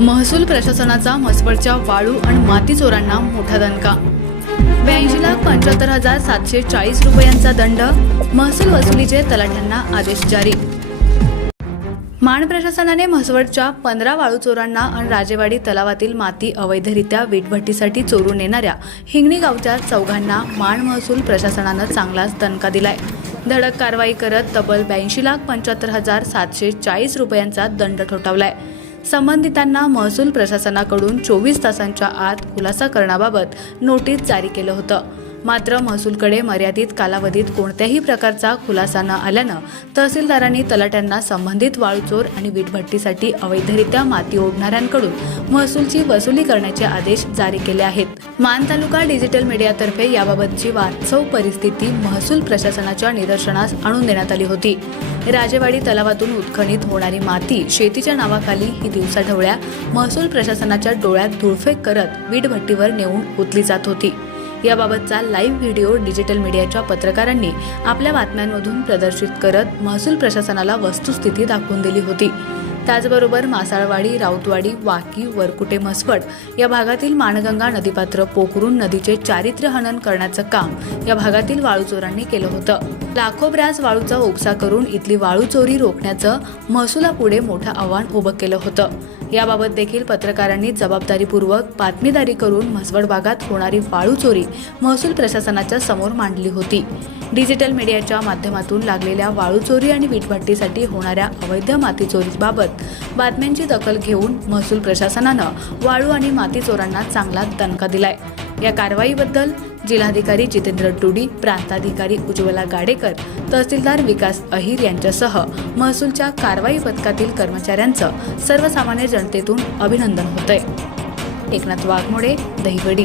महसूल प्रशासनाचा म्हसवडच्या वाळू आणि माती चोरांना मोठा दणका. ब्याऐंशी लाख पंच्याहत्तर हजार सातशे चाळीस रुपयांचा दंड महसूल वसुलीचे तलाठ्यांना आदेश जारी. माण प्रशासनाने म्हसवडच्या पंधरा वाळू चोरांना आणि राजेवाडी तलावातील माती अवैधरित्या वीटभट्टीसाठी चोरून येणाऱ्या हिंगणी गावच्या चौघांना माण महसूल प्रशासनानं चांगलाच दणका दिलाय. धडक कारवाई करत तब्बल ब्याऐंशी लाख पंच्याहत्तर हजार सातशे चाळीस रुपयांचा दंड ठोठावलाय. संबंधितांना महसूल प्रशासनाकडून चोवीस तासांच्या आत खुलासा करण्याबाबत नोटीस जारी केलं होतं. मात्र महसूलकडे मर्यादित कालावधीत कोणत्याही प्रकारचा खुलासा न आल्यानं तहसीलदारांनी तलाट्यांना संबंधित वाळूचोर आणि वीटभट्टीसाठी अवैधरित्या माती ओढणाऱ्यांकडून महसूलची वसुली करण्याचे आदेश जारी केले आहेत. मान तालुका डिजिटल मीडियातर्फे याबाबतची वास्तव परिस्थिती महसूल प्रशासनाच्या निदर्शनास आणून देण्यात आली होती. राजेवाडी तलावातून उत्खनित होणारी माती शेतीच्या नावाखाली ही दिवसाढवळ्या महसूल प्रशासनाच्या डोळ्यात धुळफेक करत वीटभट्टीवर नेऊन ओतली जात होती. याबाबतचा लाईव्ह व्हिडिओ डिजिटल मीडियाच्या पत्रकारांनी आपल्या बातम्यांमधून प्रदर्शित करत महसूल प्रशासनाला वस्तुस्थिती दाखवून दिली होती. त्याचबरोबर मासाळवाडी राऊतवाडी वाकी वरकुटे म्हसवड या भागातील माणगंगा नदीपात्र पोखरून नदीचे चारित्र्य हनन करण्याचं काम या भागातील वाळूचोरांनी केलं होतं. लाखो ब्रास वाळूचा उपसा करून इथली वाळूचोरी रोखण्याचं महसुलापुढे मोठं आव्हान उभं केलं होतं. याबाबत देखील पत्रकारांनी जबाबदारीपूर्वक बातमीदारी करून म्हसवड भागात होणारी वाळू चोरी महसूल प्रशासनाच्या समोर मांडली होती. डिजिटल मीडियाच्या माध्यमातून लागलेल्या वाळू चोरी आणि वीटभट्टीसाठी होणाऱ्या अवैध माती चोरीबाबत बातम्यांची दखल घेऊन महसूल प्रशासनानं वाळू आणि माती चोरांना चांगला दणका दिलाय. या कारवाईबद्दल जिल्हाधिकारी जितेंद्र टुडी प्रांताधिकारी उज्ज्वला गाडेकर तहसीलदार विकास अहिर यांच्यासह महसूलच्या कारवाई पथकातील कर्मचाऱ्यांचं सर्वसामान्य जनतेतून अभिनंदन होतंय. एकनाथ वाघमोडे दहिवडी.